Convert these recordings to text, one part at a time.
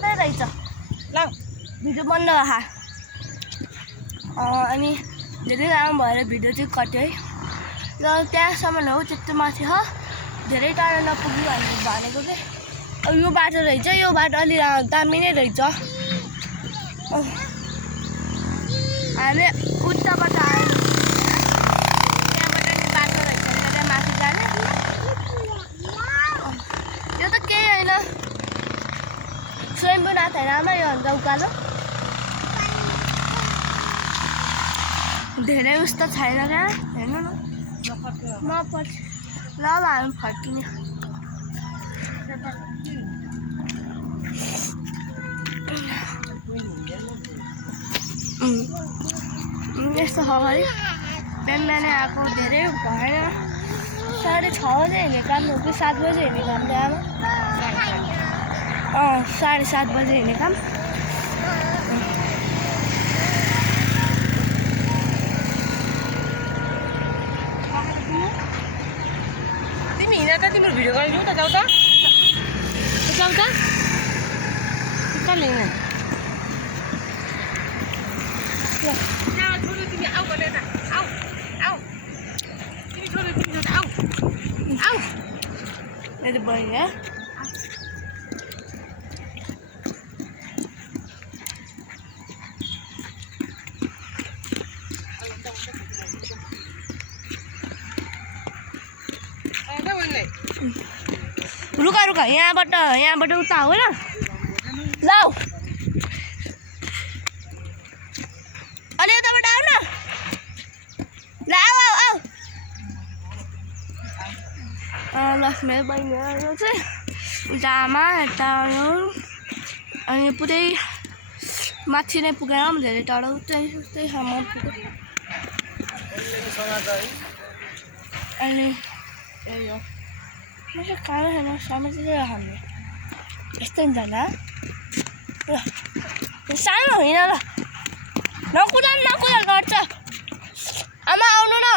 मात्रै रहेछ ल भिडियो बन्द राख अनि धेरै लामो भएर भिडियो चाहिँ कट्यो है र त्यहाँसम्म हो त्यस्तो माथि हो धेरै टाढा नपुग्नु भनेको के अब यो बाटो रहेछ यो बाटो अलि दामी नै रहेछ हामी उताबाट आयो त्यहाँबाट नि बाटो रहेछ त्यहाँ माथि जाने यो त केही होइन स्वयम्भूनाथ होइन आमा यो अन्त उकालो धेरै उस्तो छैन क्या हेर्नु न नपर्छ ल अब हामी फर्किने यस्तो छ है बिहान बिहानै आएको धेरै भएन 6:30 बजे हिँड्ने काम हो कि 7 बजे हिँड्ने काम थियो आमा 7:30 बजे हिँड्ने काम तिमी हिँड त तिम्रो भिडियो गरिदिउँ त जाऊ त कहाँ लिने छोरी तिमी आऊ भनेर आऊ आऊ तिमी छोरी आऊ आऊ मेरो बहिनी है रुका रुका यहाँबाट उता हो न ल अलि यताबाट आऊ न ल आऊ ल मेरो बहिनी यो चाहिँ उता आमा यता अनि पुरै माथि नै पुगेन धेरै टाढो उतै ठाउँमा पुग्यो अनि यो म चाहिँ कालो छैन समाजले राख्ने यस्तै हुन्छ ल सानो होइन ल नकुद गर्छ आमा आउनु न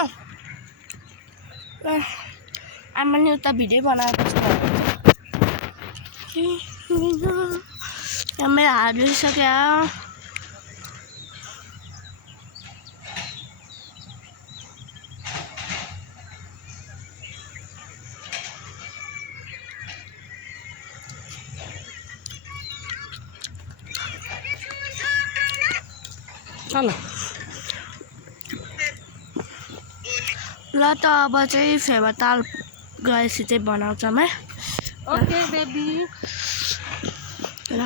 आमाले उता भिडियो बनाएको छ मेरो हात बिर्सिसक्यो ल त अब चाहिँ फेवाताल गएपछि चाहिँ बनाउँछौँ है ओके बेबी ल